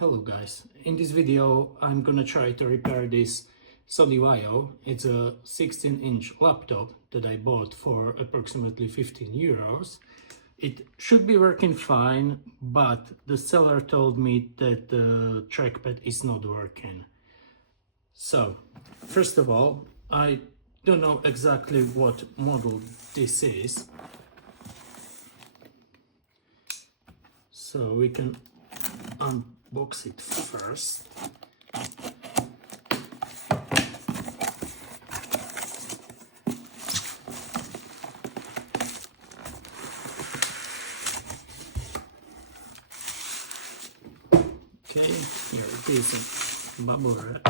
Hello guys, in this video I'm gonna try to repair this Sony Vaio. It's a 16-inch laptop that I bought for approximately 15 euros. It should be working fine, but the seller told me that the trackpad is not working. So, first of all, I don't know exactly what model this is. So we can unbox it first. Okay, here it is in bubble wrap.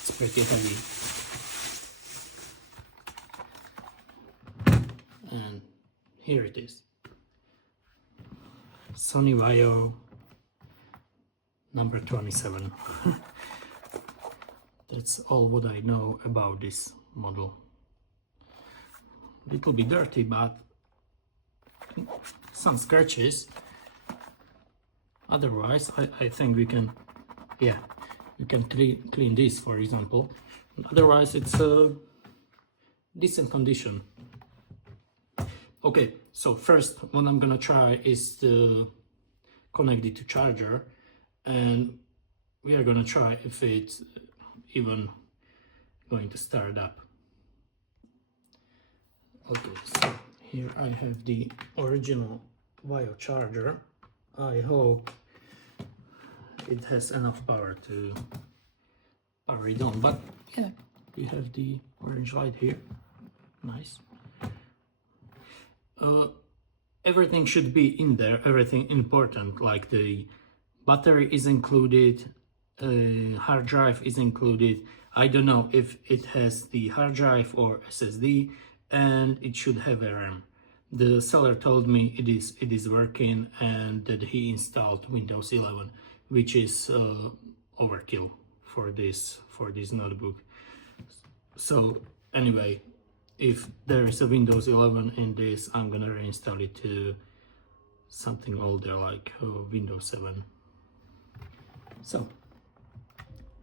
It's pretty heavy. And here it is. Sony Vaio number 27. That's all what I know about this model. Little bit dirty, but some scratches. Otherwise, I think we can clean this, for example. Otherwise, it's a decent condition. Okay, so first what I'm gonna try is to connect it to charger, and we are gonna try if it's even going to start up. Okay, so here I have the original Vaio charger. I hope it has enough power to power it on, but yeah, we have the orange light here. Nice. Everything should be in there, everything important, like the battery is included, hard drive is included. I don't know if it has the hard drive or SSD, and it should have a RAM. The seller told me it is working and that he installed Windows 11, which is overkill for this notebook. So anyway, if there is a Windows 11 in this, I'm gonna reinstall it to something older like Windows 7. So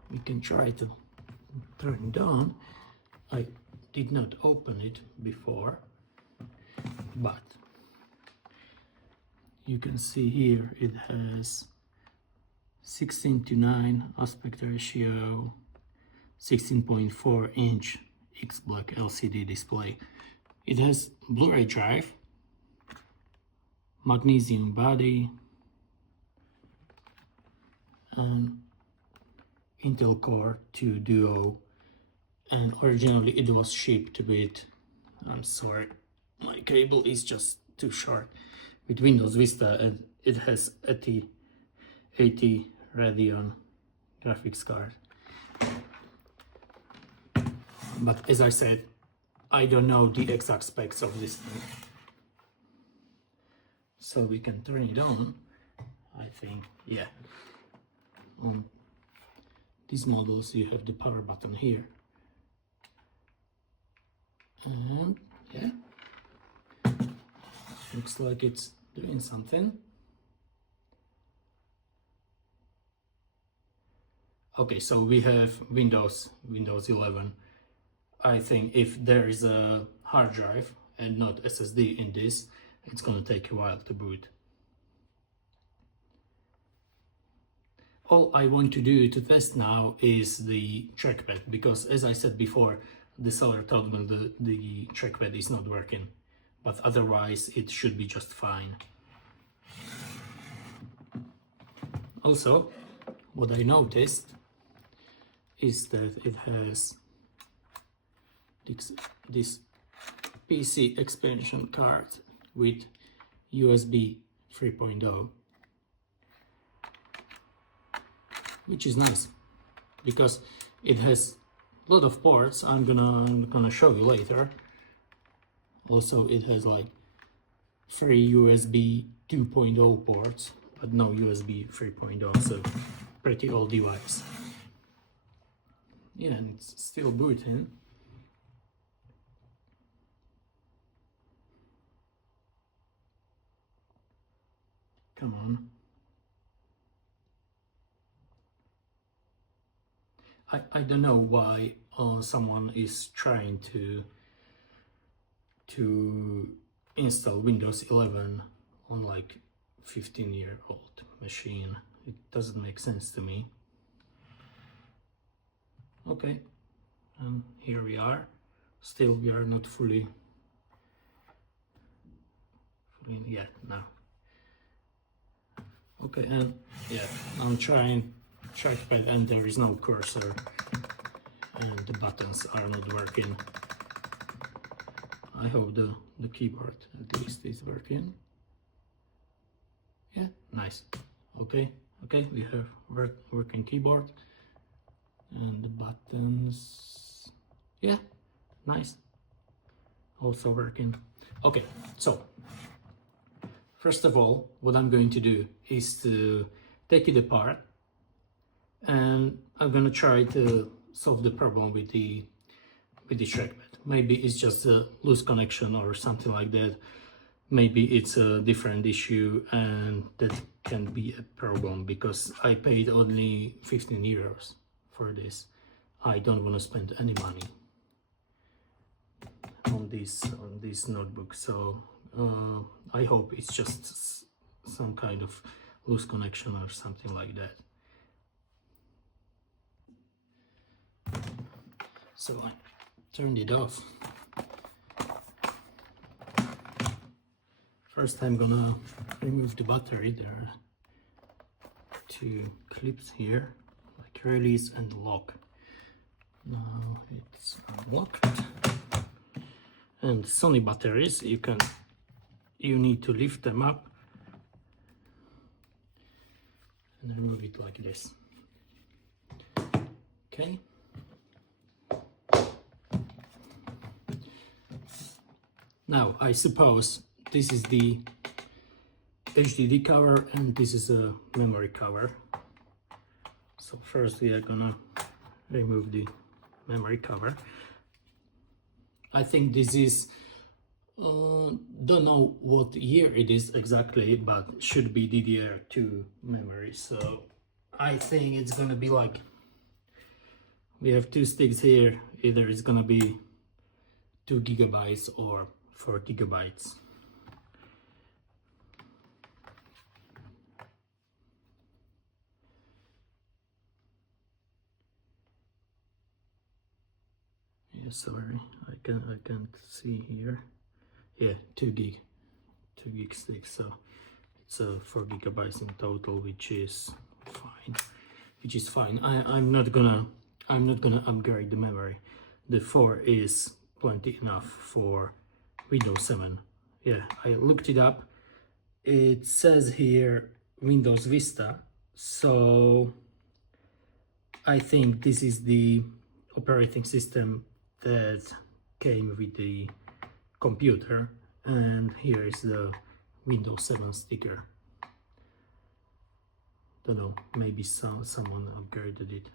we can try to turn it on. I did not open it before, but you can see here it has 16:9 aspect ratio, 16.4 inch X-Black LCD display. It has Blu-ray drive, magnesium body, and Intel Core 2 Duo, and originally it was shipped with, I'm sorry, my cable is just too short, with Windows Vista, and it has 80 Radeon graphics card. But as I said, I don't know the exact specs of this thing. So we can turn it on, I think, yeah. On these models you have the power button here. And yeah, looks like it's doing something. Okay, so we have Windows 11. I think if there is a hard drive and not SSD in this, it's gonna take a while to boot. All I want to do to test now is the trackpad, because as I said before, the seller told me the trackpad is not working, but otherwise it should be just fine. Also, what I noticed is that it has this PC expansion card with USB 3.0, which is nice because it has a lot of ports. I'm gonna show you later. Also, it has like 3 USB 2.0 ports, but no USB 3.0, so pretty old device. Yeah, and it's still booting. Come on. I don't know why someone is trying to install Windows 11 on like 15-year-old machine. It doesn't make sense to me. Okay, and here we are. Still we are not fully yet now. Okay, and yeah, I'm trying trackpad and there is no cursor and the buttons are not working. I hope the keyboard at least is working. Yeah, nice. Okay, we have working keyboard and the buttons. Yeah, nice. Also working. Okay, so first of all, what I'm going to do is to take it apart and I'm gonna try to solve the problem with the trackpad. Maybe it's just a loose connection or something like that. Maybe it's a different issue and that can be a problem because I paid only 15 euros for this. I don't want to spend any money on this notebook, so I hope it's just some kind of loose connection or something like that. So I turned it off. First I'm gonna remove the battery. There are two clips here, like release and lock. Now it's unlocked. And Sony batteries, you need to lift them up and remove it like this. Okay. Now I suppose this is the HDD cover and this is a memory cover. So first we are gonna remove the memory cover. I think this is, don't know what year it is exactly, but should be DDR2 memory. So I think it's gonna be like, we have two sticks here, either it's gonna be 2 gigabytes or 4 gigabytes. Yeah, sorry, I can't see here. Yeah, 2 gig sticks, so it's 4 gigabytes in total, which is fine. I'm not gonna upgrade the memory. The 4 is plenty enough for Windows 7. Yeah, I looked it up. It says here Windows Vista, so I think this is the operating system that came with the computer, and here is the Windows 7 sticker. Don't know, maybe someone upgraded it.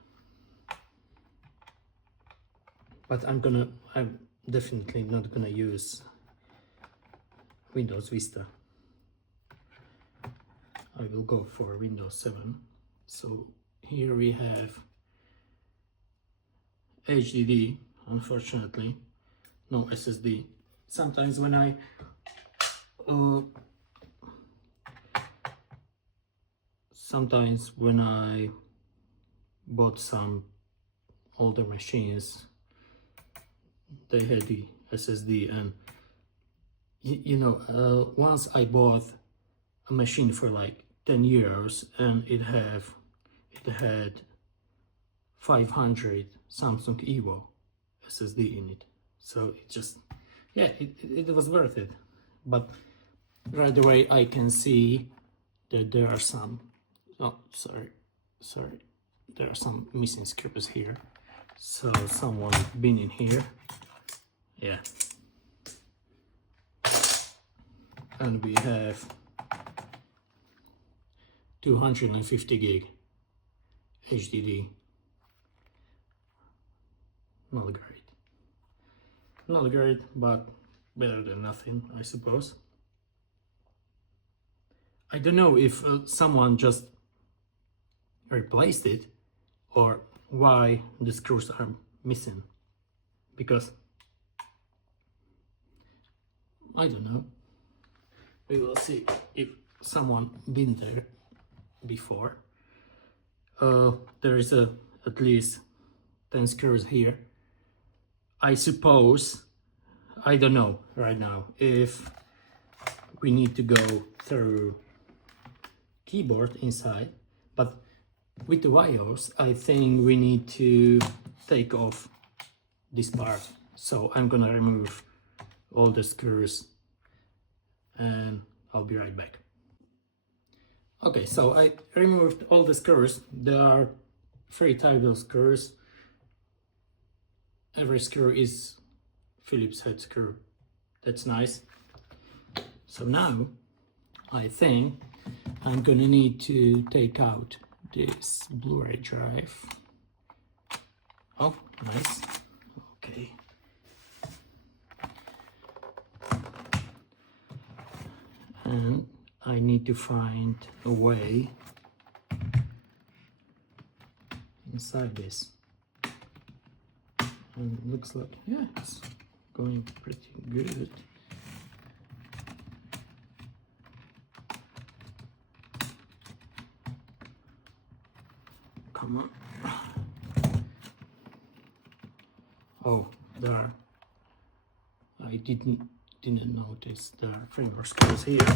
But I'm definitely not gonna use Windows Vista. I will go for Windows 7. So here we have HDD, unfortunately, no SSD. Sometimes when I bought some older machines, they had the SSD, and once I bought a machine for like 10 years and it had 500 Samsung Evo SSD in it, so it just, yeah, it was worth it. But right away I can see that there are some, oh sorry, there are some missing scripts here, so someone been in here. Yeah, and we have 250 gig HDD. Not great, but better than nothing, I suppose. I don't know if someone just replaced it or why the screws are missing, because I don't know. We will see if someone been there before. There is at least 10 screws here. I suppose, I don't know right now if we need to go through keyboard inside, but with the wires I think we need to take off this part. So I'm gonna remove all the screws and I'll be right back. Okay, so I removed all the screws. There are 3 types of screws. Every screw is Phillips head screw. That's nice. So now I think I'm gonna need to take out this Blu-ray drive. Oh, nice. Okay. And I need to find a way inside this. And it looks like, yeah, it's going pretty good. Come on. Oh, there. I didn't notice there are 3 more screws here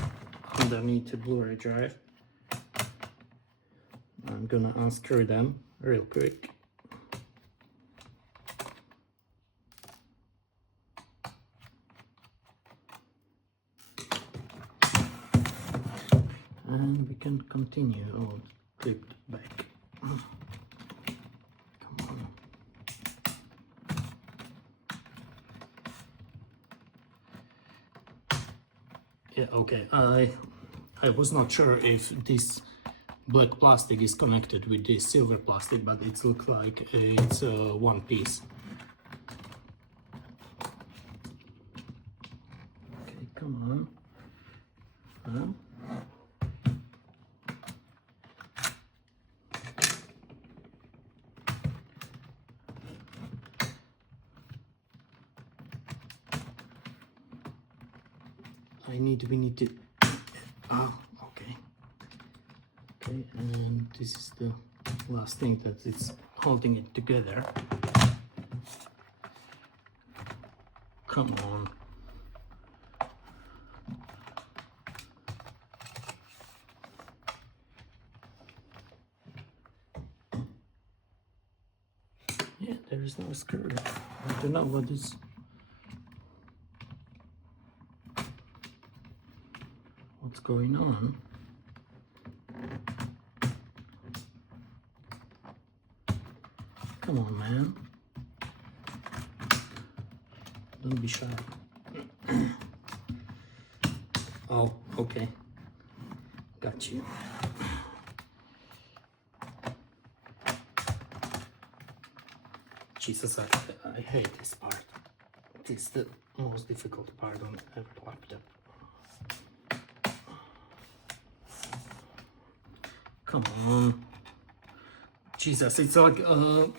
underneath the Blu-ray drive. I'm gonna unscrew them real quick. And we can continue. Oh, clipped back. Come on. Yeah, okay. I was not sure if this black plastic is connected with this silver plastic, but it looks like it's one piece. Okay, come on. We need to, okay, and this is the last thing that is holding it together. Come on. Yeah, there is no screw. I don't know what is. What's going on? Come on, man. Don't be shy. Oh, okay. Got you. Jesus, I hate this part. It's the most difficult part on every laptop. Come on. Jesus, it's like when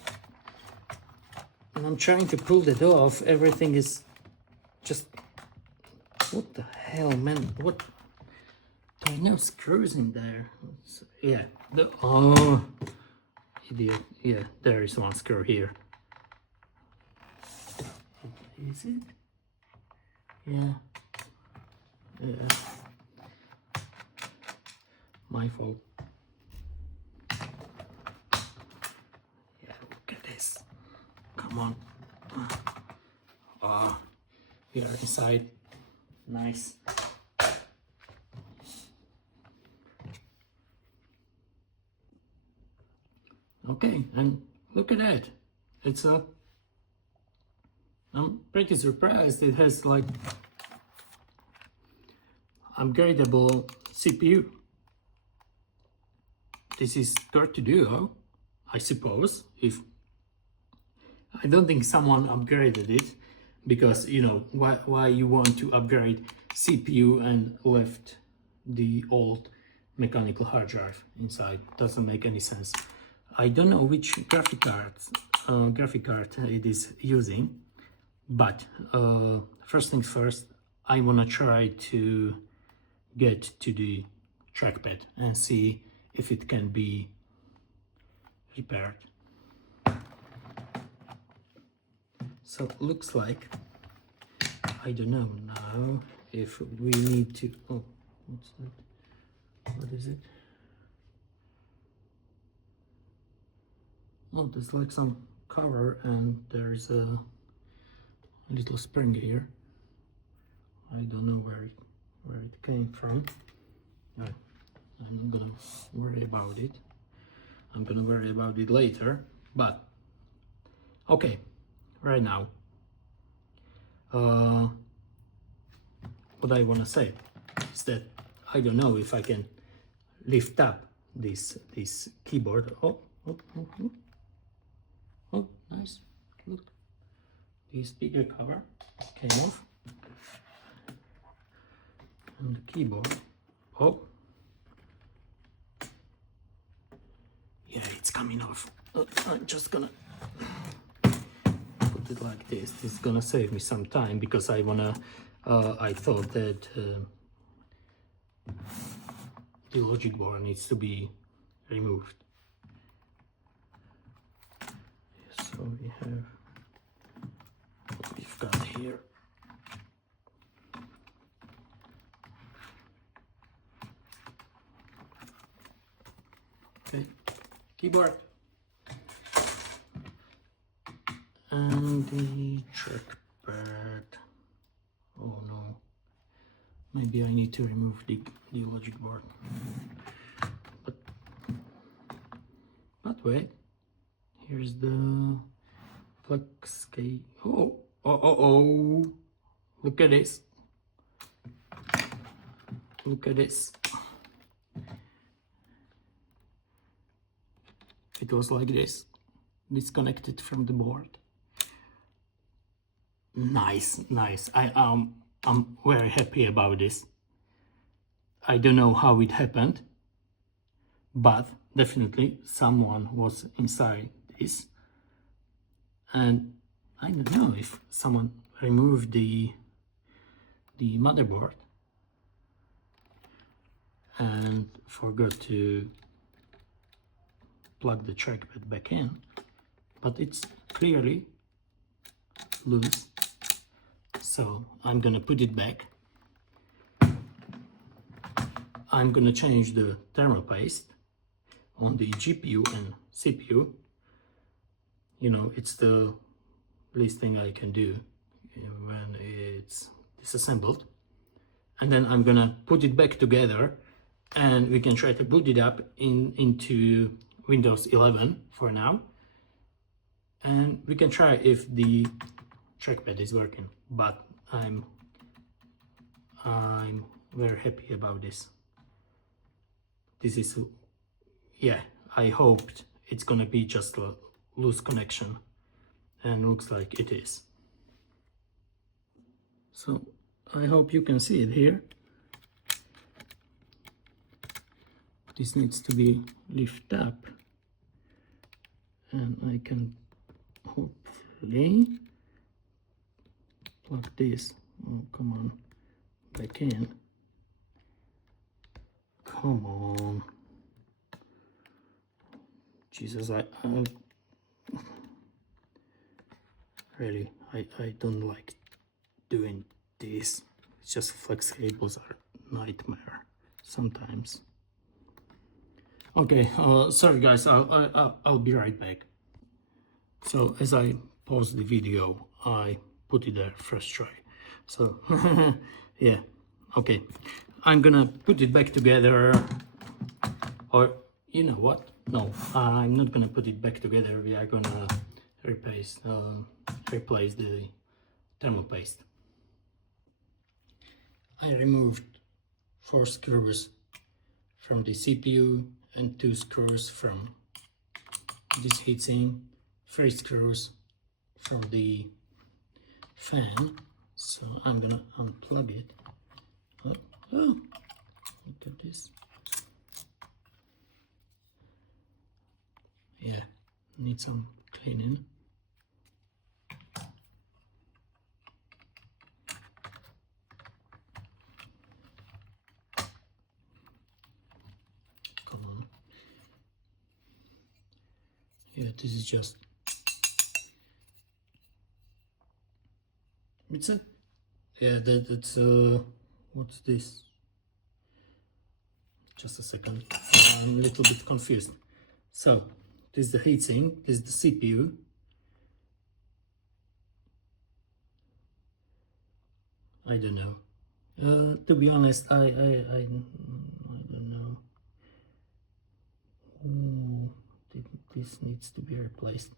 I'm trying to pull it off, everything is just, what the hell, man? What? There are no screws in there. Yeah, oh, idiot. Yeah, there is one screw here. Is it? Yeah. Yeah. My fault. Yeah, look at this. Come on. Ah, we are inside. Nice. Okay, and look at that. It's a. I'm pretty surprised it has like upgradable CPU. This is good to do, huh? I suppose. If I don't think someone upgraded it, because you know why you want to upgrade CPU and left the old mechanical hard drive inside. Doesn't make any sense. I don't know which graphic card it is using, but first things first, I want to try to get to the trackpad and see if it can be repaired. So looks like, I don't know now if we need to, oh, what's that? What is it? Oh, there's like some cover and there's a little spring here. I don't know where it came from. I'm not gonna worry about it. I'm gonna worry about it later, but okay, right now, what I want to say is that I don't know if I can lift up this keyboard. Oh, nice, look, the speaker cover came off and the keyboard, oh yeah, it's coming off. I'm just gonna put it like this. This is gonna save me some time because I thought that the logic board needs to be removed. So we have what we've got here. Okay, keyboard and the trackpad. Oh no, maybe I need to remove the logic board. But wait, here's the flex key. Oh! Look at this! Look at this! It was like this, disconnected from the board. Nice. I'm very happy about this. I don't know how it happened, but definitely someone was inside this, and I don't know if someone removed the motherboard and forgot to plug the trackpad back in, but it's clearly loose, so I'm gonna put it back. I'm gonna change the thermal paste on the GPU and CPU. You know, it's the least thing I can do when it's disassembled. And then I'm gonna put it back together and we can try to boot it up into Windows 11 for now. And we can try if the trackpad is working, but I'm very happy about this. This is, yeah, I hoped it's gonna be just a loose connection, and looks like it is. So I hope you can see it here. This needs to be lifted up, and I can hopefully plug this, oh come on, back in. Come on, Jesus, I really, I don't like doing this. It's just flex cables are a nightmare sometimes. Okay, sorry guys, I'll be right back. So as I pause the video, I put it there first try. So yeah, okay. I'm gonna put it back together, or you know what? No, I'm not gonna put it back together. We are gonna replace the thermal paste. I removed 4 screws from the CPU and 2 screws from this heatsink, 3 screws from the fan. So I'm gonna unplug it. Oh, look at this. need some cleaning. Come on. Yeah, this is just, it's a, yeah, that's what's this? Just a second, I'm a little bit confused. So this is the heatsink, this is the CPU. I don't know. To be honest, I don't know. Ooh, this needs to be replaced.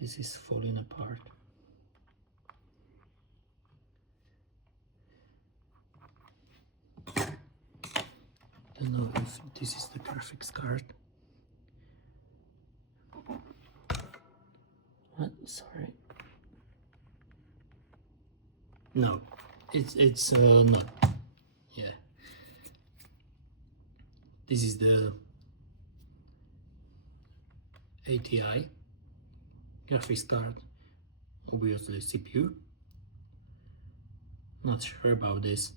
This is falling apart. Don't know if this is the graphics card. What? Sorry. No, it's not. Yeah. This is the ATI graphics card, obviously CPU. Not sure about this.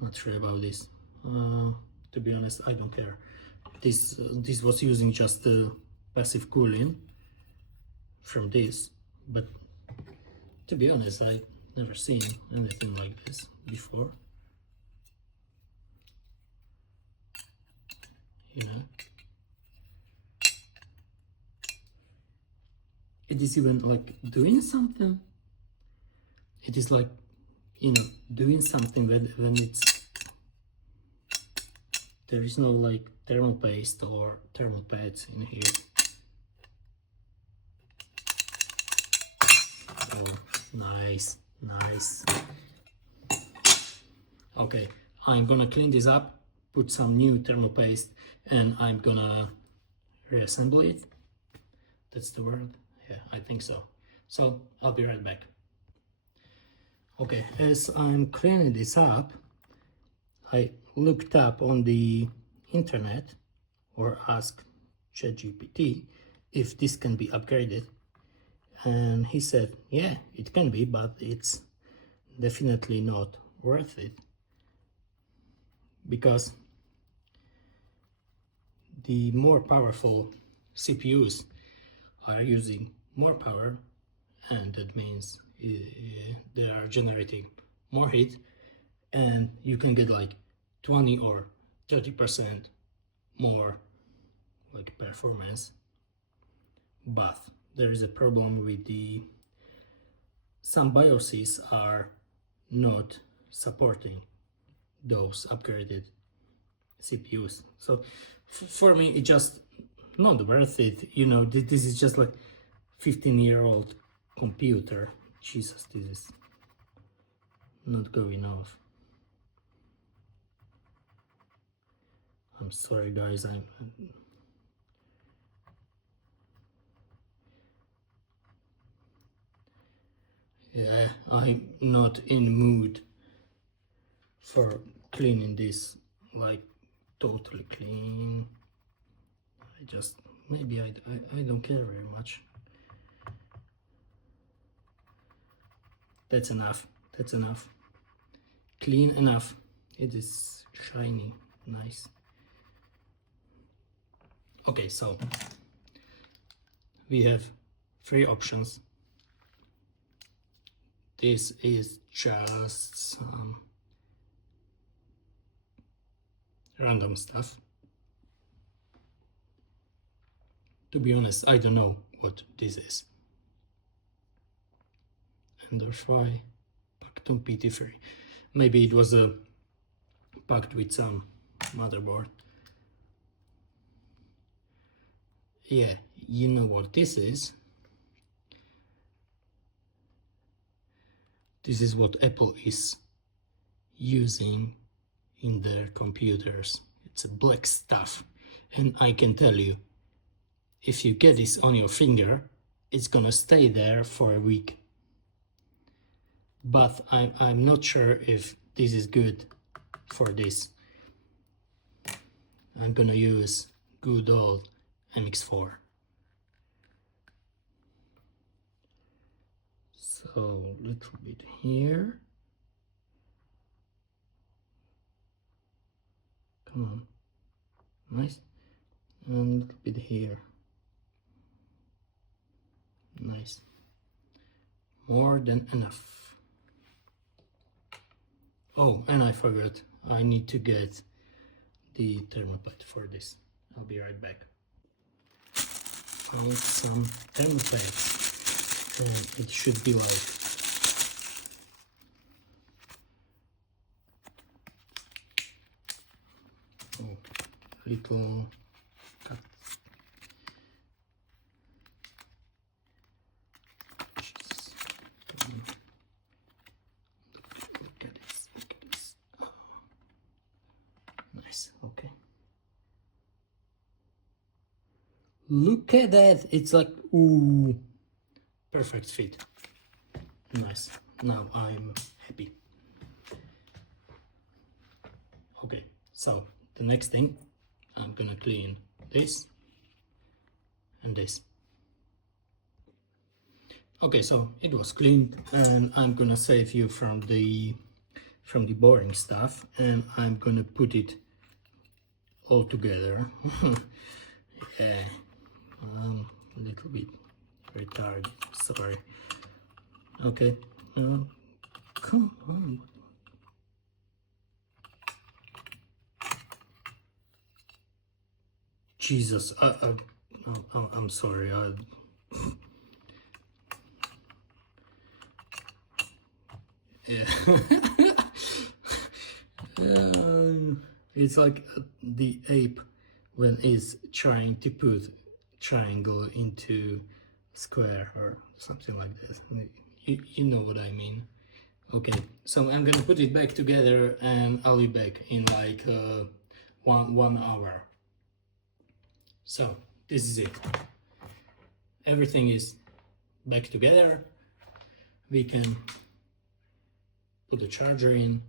Not sure about this. To be honest, I don't care. This was using just passive cooling from this, but to be honest, I've never seen anything like this before. You know, it is even like doing something. It is like, you know, doing something when it's, there is no like thermal paste or thermal pads in here. Oh, nice, nice. Okay, I'm gonna clean this up, put some new thermal paste, and I'm gonna reassemble it. That's the word? Yeah, I think so. So I'll be right back. Okay, as I'm cleaning this up, I looked up on the internet or asked ChatGPT if this can be upgraded, and he said, yeah, it can be, but it's definitely not worth it, because the more powerful CPUs are using more power, and that means they are generating more heat, and you can get like 20 or 30% more like performance. But there is a problem with some BIOSes are not supporting those upgraded CPUs. So for me, it's just not worth it. You know, this is just like 15-year-old computer. Jesus, this is not going off. I'm sorry, guys. Yeah, I'm not in mood for cleaning this like totally clean. I just, maybe I don't care very much. That's enough. That's enough. Clean enough. It is shiny, nice. Okay, so we have 3 options. This is just some random stuff. To be honest, I don't know what this is. Underfly Pactum PT3. Maybe it was packed with some motherboard. Yeah, you know what this is? This is what Apple is using in their computers. It's a black stuff, and I can tell you, if you get this on your finger, it's gonna stay there for a week. But I'm not sure if this is good for this. I'm gonna use good old MX4. So a little bit here. Come on. Nice. And a little bit here. Nice. More than enough. Oh, and I forgot. I need to get the thermoplate for this. I'll be right back. Found some thermoplates, and it should be like little cut. Look at this. Look at this. Oh. Nice. Okay. Look at that. It's like, ooh, perfect fit. Nice. Now I'm happy. Okay, so the next thing, I'm gonna clean this and this. Okay, so it was cleaned, and I'm gonna save you from the boring stuff, and I'm gonna put it all together. Yeah, a little bit retarded, sorry. Okay, come on. Jesus, I'm sorry. Yeah. It's like the ape when is trying to put triangle into square or something like that. You know what I mean. Okay, so I'm gonna put it back together, and I'll be back in like 1 hour. So this is it. Everything is back together. We can put the charger in,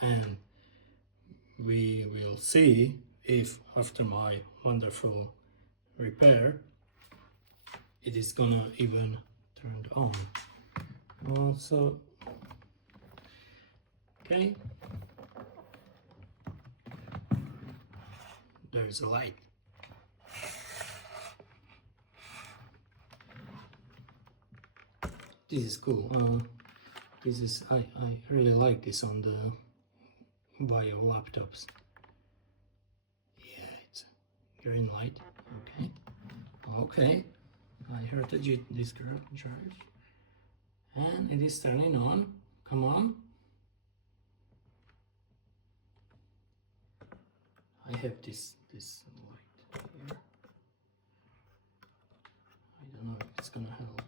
and we will see if after my wonderful repair it is gonna even turn on. Also, okay, there's a light. This is cool. This is I really like this on the Vaio laptops. Yeah, it's green light. Okay, okay. I heard a disk drive, and it is turning on. Come on. I have this light here. I don't know if it's gonna help.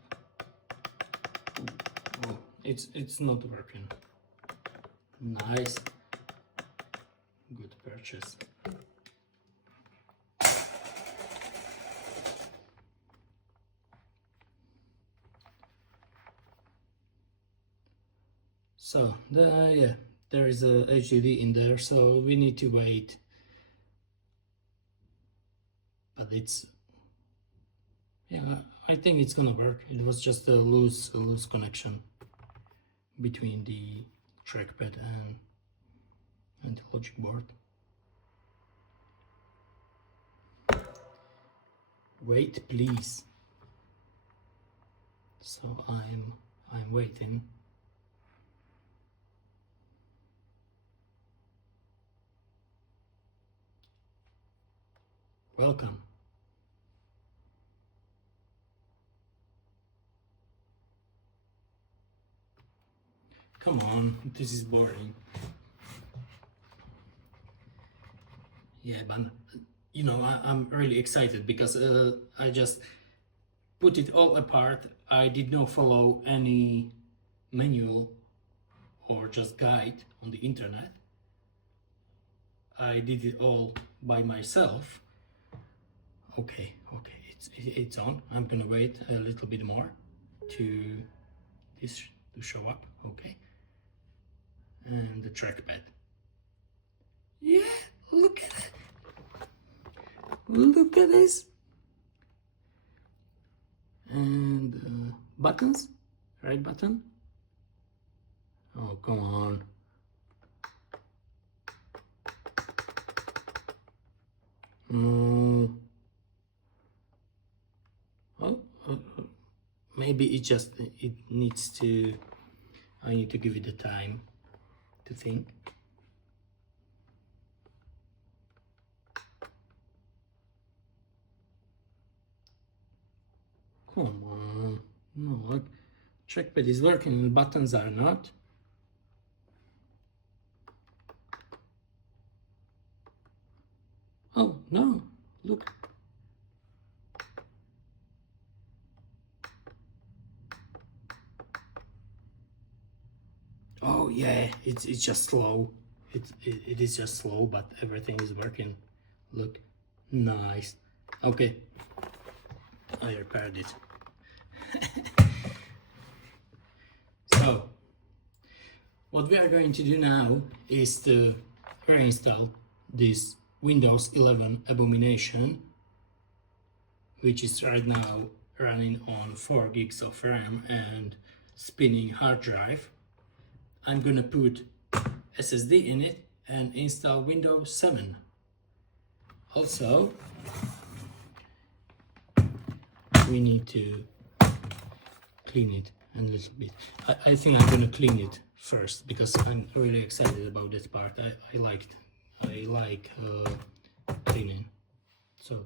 Oh, it's not working. Nice. Good purchase. So yeah, there is a HDD in there, so we need to wait. But it's, yeah, I think it's gonna work. It was just a loose connection between the trackpad and the logic board. Wait, please. So I'm waiting. Welcome. Come on, this is boring. Yeah, but you know, I'm really excited because I just put it all apart. I did not follow any manual or just guide on the internet. I did it all by myself. Okay, it's on. I'm gonna wait a little bit more to this to show up. Okay, and the trackpad. Yeah, look at it. Look at this. And buttons right button. Oh, come on. Oh, maybe it needs to, I need to give it the time to think. Come on. No, look, trackpad is working and buttons are not. Oh, no, look. Oh yeah, it's just slow. It is just slow, but everything is working. Look, nice. Okay, I repaired it. So, what we are going to do now is to reinstall this Windows 11 abomination, which is right now running on 4 gigs of RAM and spinning hard drive. I'm gonna put SSD in it and install Windows 7. Also, we need to clean it a little bit. I think I'm gonna clean it first because I'm really excited about this part. I like cleaning. So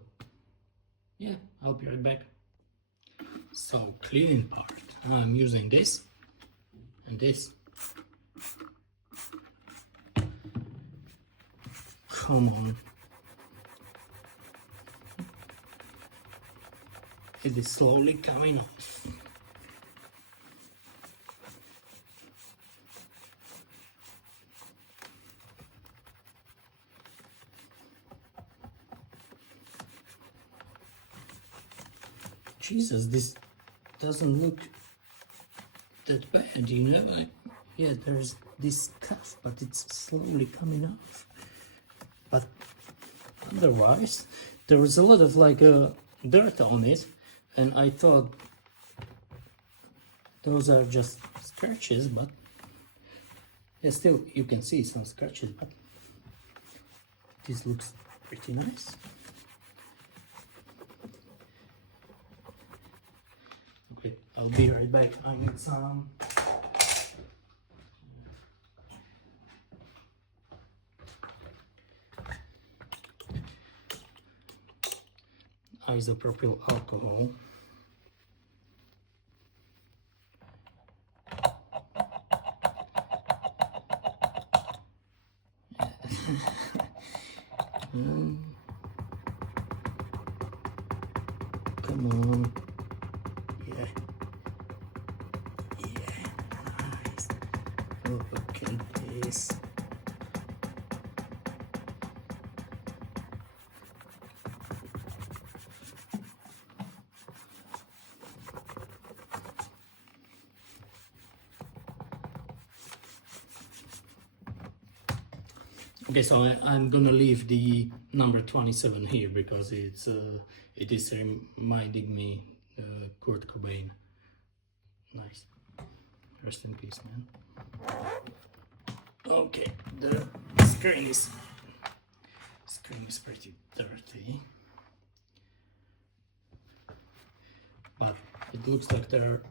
yeah, I'll be right back. So cleaning part, I'm using this and this. Come on. It is slowly coming off. Jesus, this doesn't look that bad, you know? Yeah, there's this cuff, but it's slowly coming off. But otherwise, there was a lot of dirt on it, and I thought those are just scratches, but yeah, still you can see some scratches, but this looks pretty nice. Okay, I'll be right back. I need some isopropyl alcohol. Come on. Yeah. Yeah. Nice. Oh, look at this. Okay, so I'm gonna leave the number 27 here because it is reminding me Kurt Cobain. Nice. Rest in peace, man. Okay, the screen is pretty dirty, but it looks like there.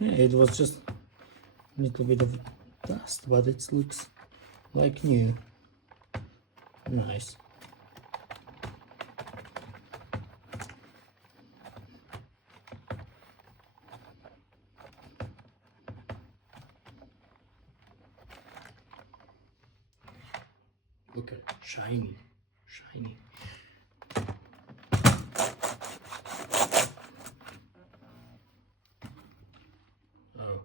Yeah, it was just a little bit of dust, but it looks like new. Nice. Look at it, shiny, shiny. Oh.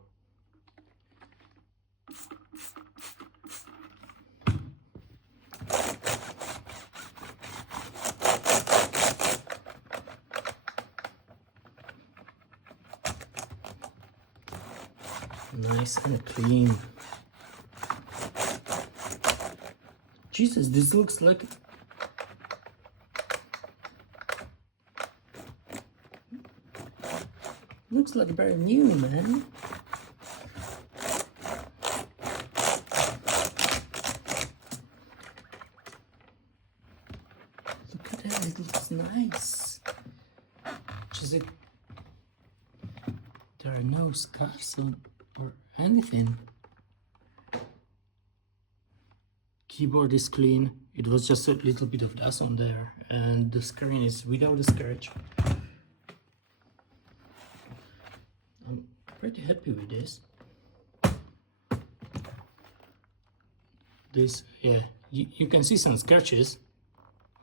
Nice and clean. Jesus, this looks like Looks like very new, man. Look at that, it looks nice. Just like there are no scuffs or anything. Keyboard is clean. It was just a little bit of dust on there, and the screen is without a scratch. I'm pretty happy with this. Yeah, you can see some scratches,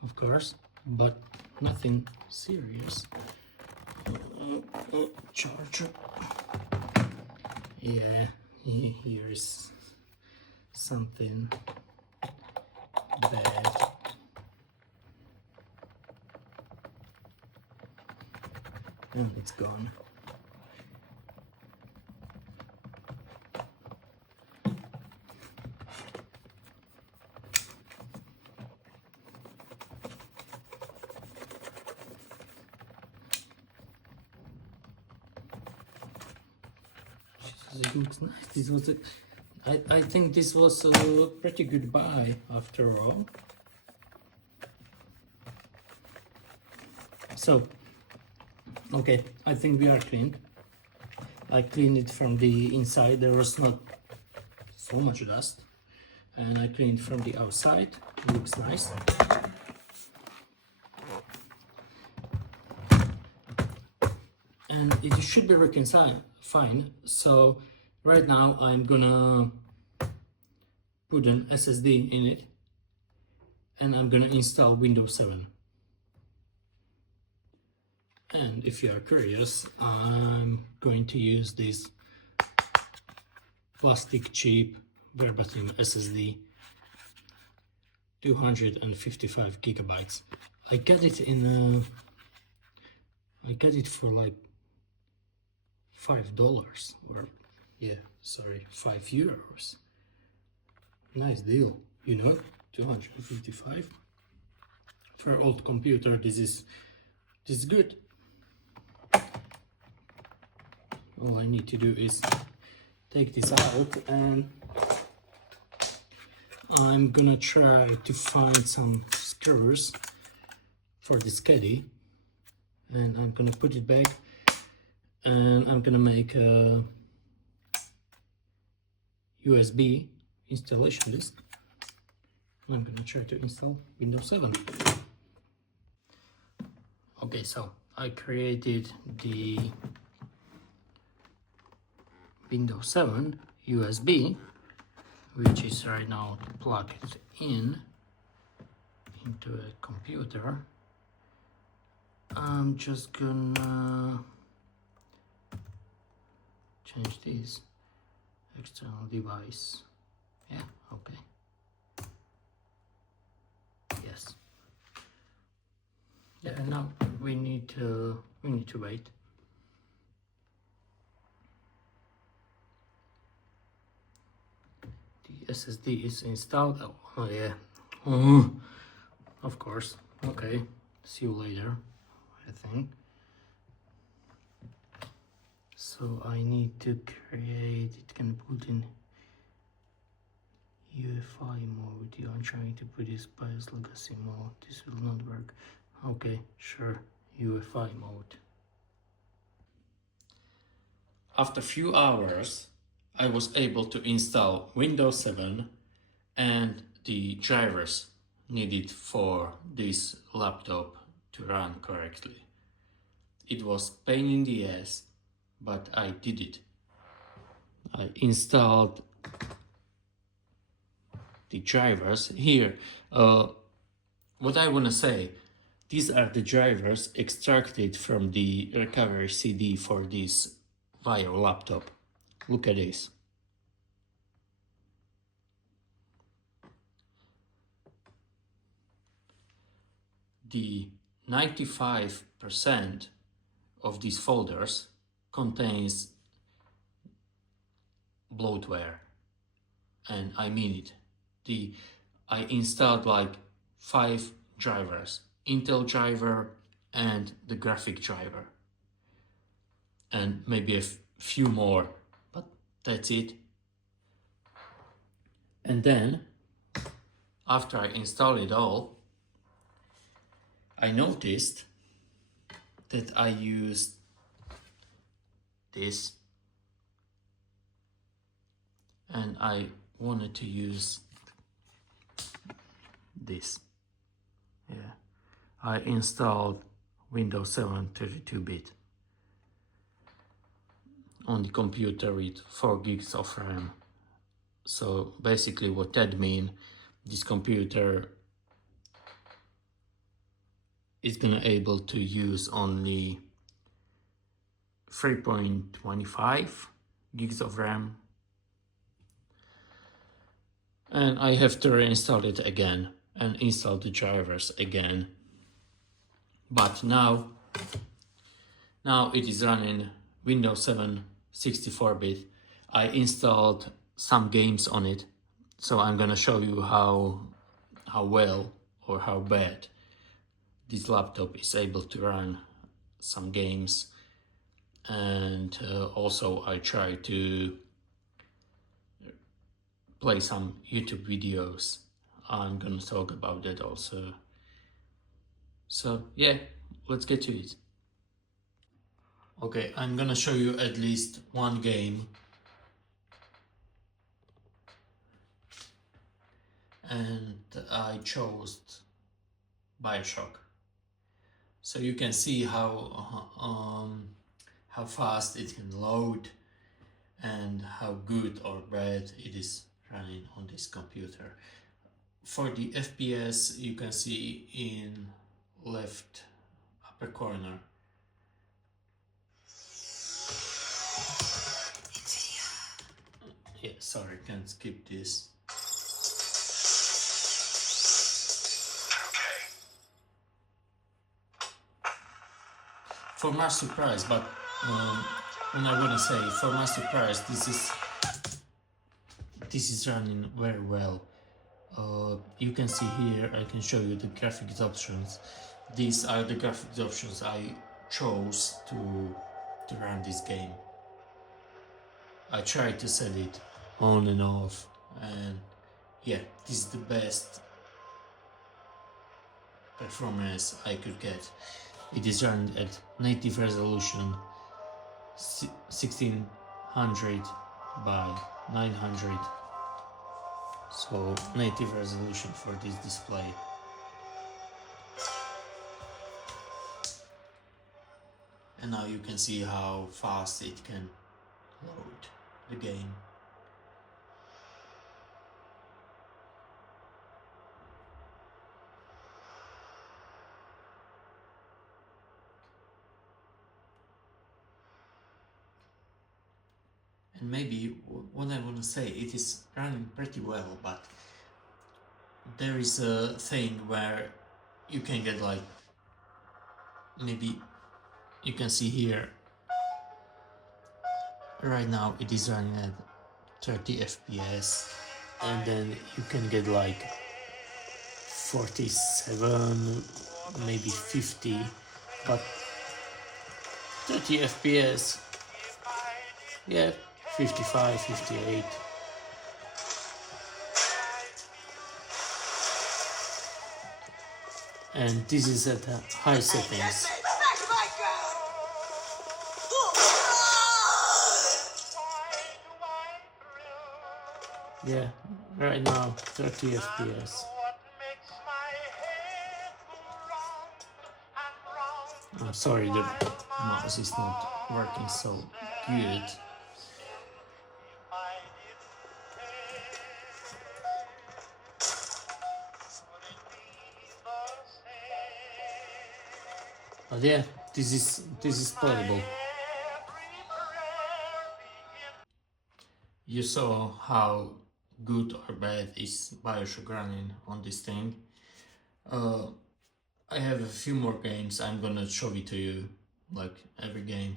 of course, but nothing serious. Charger. Yeah, here's something bad. And it's gone. It looks nice. This was I think this was a pretty good buy after all. So, okay, I think we are clean. I cleaned it from the inside. There was not so much dust, and I cleaned from the outside. It looks nice. And it should be reconciled fine. So right now I'm gonna put an SSD in it, and I'm gonna install Windows 7. And if you are curious, I'm going to use this plastic cheap verbatim SSD, 255 gigabytes. I got it for like $5, or yeah, sorry, €5. Nice deal, you know, 255 for old computer. This is good. All I need to do is take this out, and I'm gonna try to find some screws for this caddy, and I'm gonna put it back, and I'm gonna make a USB installation disk. I'm gonna try to install Windows 7. Okay, so I created the Windows 7 USB, which is right now to plug it into a computer. I'm just gonna change this external device. Yeah, okay. Yes. Yeah, and now we need to wait. The SSD is installed. Oh yeah. Of course. Okay. See you later, I think. So I need to create it. Can put in UEFI mode. I'm trying to put this BIOS legacy mode. This will not work. Okay, sure. UEFI mode. After a few hours, I was able to install Windows 7 and the drivers needed for this laptop to run correctly. It was pain in the ass, but I did it. I installed the drivers here. What I want to say, these are the drivers extracted from the recovery CD for this Vaio laptop. Look at this. The 95% of these folders contains bloatware, and I mean it. I installed like 5 drivers, Intel driver and the graphic driver. and maybe a few more, but that's it. And then after I install it all, I noticed that I used this, and I wanted to use this. Yeah, I installed Windows 7 32-bit on the computer with 4 gigs of RAM. So basically what that means, this computer is gonna able to use only 3.25 gigs of RAM, and I have to reinstall it again and install the drivers again. But now it is running Windows 7 64-bit. I installed some games on it, so I'm gonna show you how well or how bad this laptop is able to run some games. And also I try to play some YouTube videos. I'm gonna talk about that also. So yeah, let's get to it. Okay, I'm gonna show you at least one game, and I chose Bioshock. So you can see how fast it can load and how good or bad it is running on this computer. For the FPS, you can see in left upper corner. Yeah, sorry, can't skip this. For my surprise, but when I want to say, for my surprise, this is running very well. You can see here, I can show you the graphics options. These are the graphics options I chose to run this game. I tried to set it on and off, and yeah, this is the best performance I could get. It is running at native resolution 1600 by 900, so native resolution for this display. And now you can see how fast it can load the game. And maybe what I want to say, it is running pretty well, but there is a thing where you can get like, maybe you can see here, right now it is running at 30 FPS, and then you can get like 47, maybe 50, but 30 FPS, yeah, 55, 58. And this is at high settings. Yeah, right now 30 FPS. I'm sorry, the mouse is not working so good. But yeah, this is playable. You saw how good or bad is Bioshock running on this thing. I have a few more games. I'm gonna show it to you, like every game.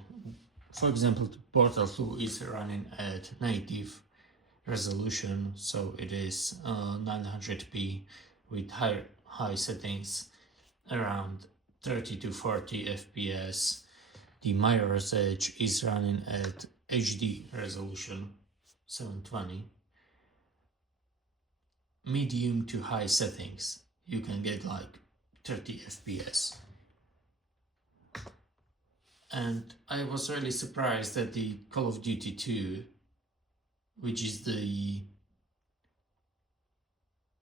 For example, Portal 2 is running at native resolution, so it is 900p with high settings, around 30 to 40 FPS. The Mirror's Edge is running at HD resolution 720. Medium to high settings, you can get like 30 FPS. And I was really surprised that the Call of Duty 2, which is the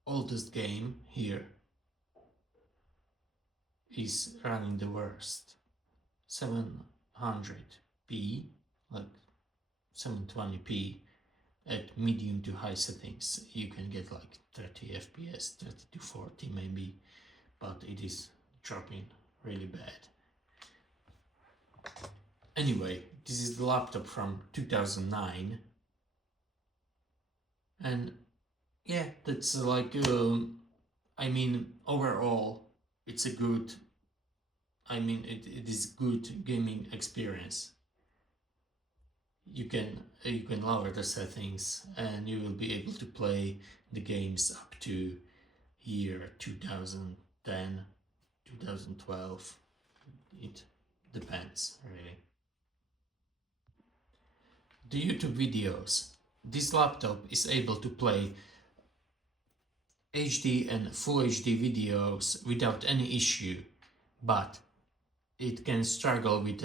oldest game here, is running the worst. 700p, like 720p at medium to high settings. You can get like 30 FPS, 30 to 40 maybe, but it is dropping really bad. Anyway, this is the laptop from 2009, and yeah, that's like I mean, overall it's a good, I mean, it is good gaming experience. You can lower the settings and you will be able to play the games up to year 2010, 2012. It depends really. The YouTube videos. This laptop is able to play HD and Full HD videos without any issue, but it can struggle with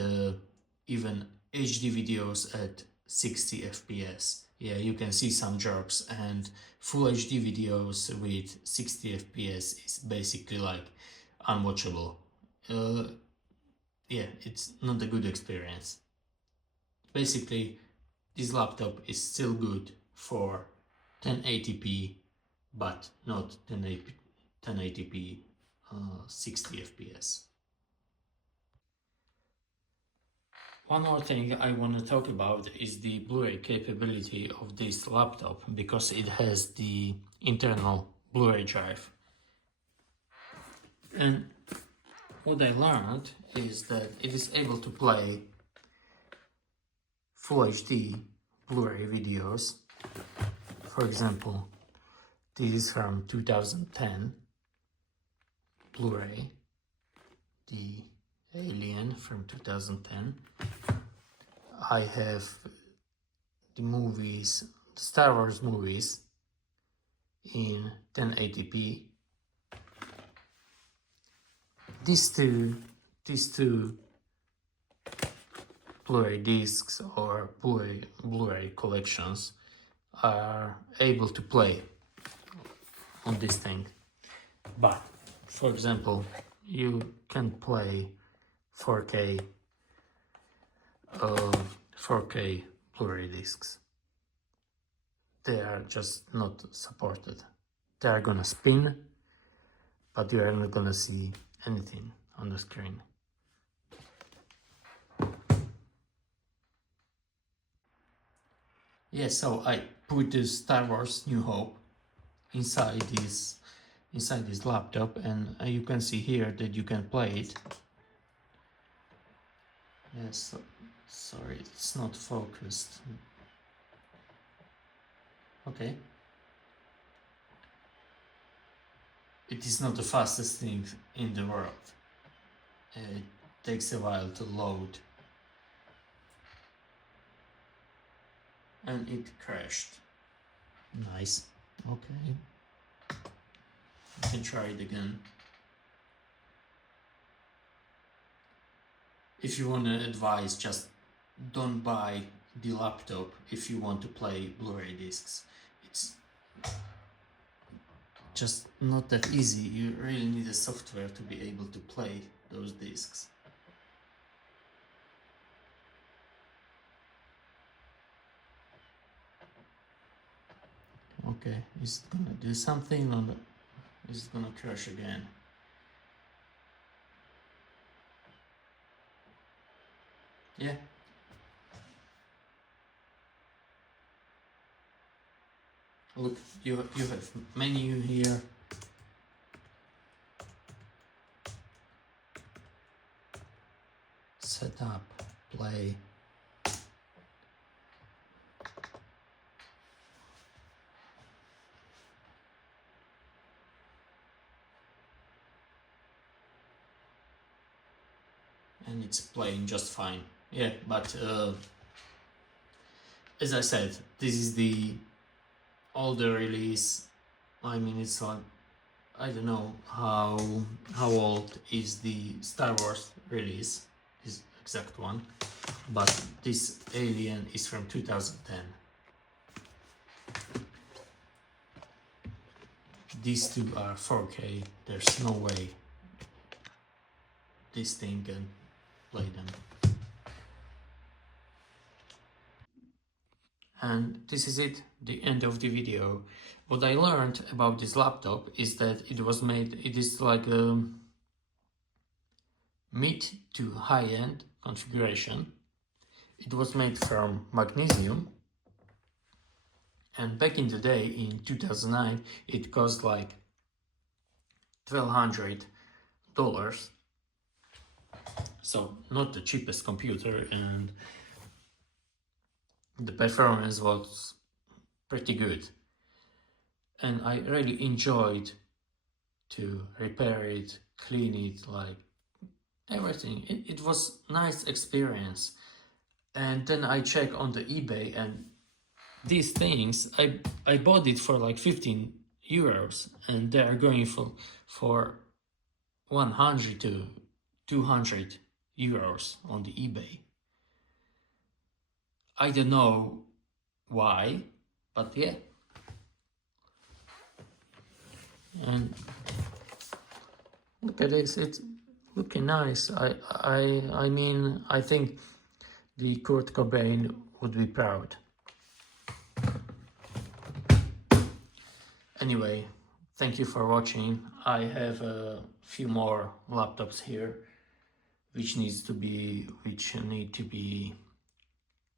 even HD videos at 60 FPS. Yeah, you can see some drops, and Full HD videos with 60 FPS is basically like unwatchable. Yeah, it's not a good experience. Basically, this laptop is still good for 1080p, but not 1080p 60 FPS. One more thing I want to talk about is the Blu-ray capability of this laptop, because it has the internal Blu-ray drive. And what I learned is that it is able to play Full HD Blu-ray videos. For example, this is from 2010 Blu-ray, the Alien from 2010. I have the movies, the Star Wars movies, in 1080p. These two Blu-ray discs or Blu-ray collections are able to play on this thing. But, for example, you can play 4K 4K Blu-ray discs. They are just not supported. They are gonna spin, but you are not gonna see anything on the screen. Yeah, so I put this Star Wars New Hope inside this laptop, and you can see here that you can play it. Yes, sorry, it's not focused. Okay. It is not the fastest thing in the world. It takes a while to load. And it crashed. Nice. Okay. You can try it again. If you want to advise, just don't buy the laptop if you want to play Blu-ray discs. It's just not that easy. You really need a software to be able to play those discs. Okay, is it gonna do something, or is it gonna crash again? Yeah. Look, you have menu here. Setup, play. and it's playing just fine. Yeah, but as I said, this is the older release. I mean, it's like, I don't know how old is the Star Wars release, this exact one, but this Alien is from 2010. These two are 4K. There's no way this thing can play them. And this is it, the end of the video. What I learned about this laptop is that it is like a mid to high-end configuration. It was made from magnesium, and back in the day, in 2009, it cost like $1,200. So not the cheapest computer, and the performance was pretty good. And I really enjoyed to repair it, clean it, like everything. It was nice experience. And then I check on the eBay, and these things, I bought it for like 15 euros, and they are going for 100 to 200 euros on the eBay. I don't know why, but yeah. And look at this, it's looking nice. I mean, I think the Kurt Cobain would be proud. Anyway, thank you for watching. I have a few more laptops here which need to be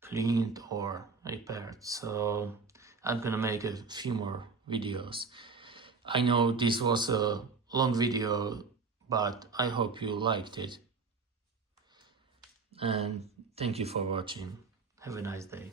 cleaned or repaired, so I'm gonna make a few more videos. I know this was a long video, but I hope you liked it, and thank you for watching. Have a nice day.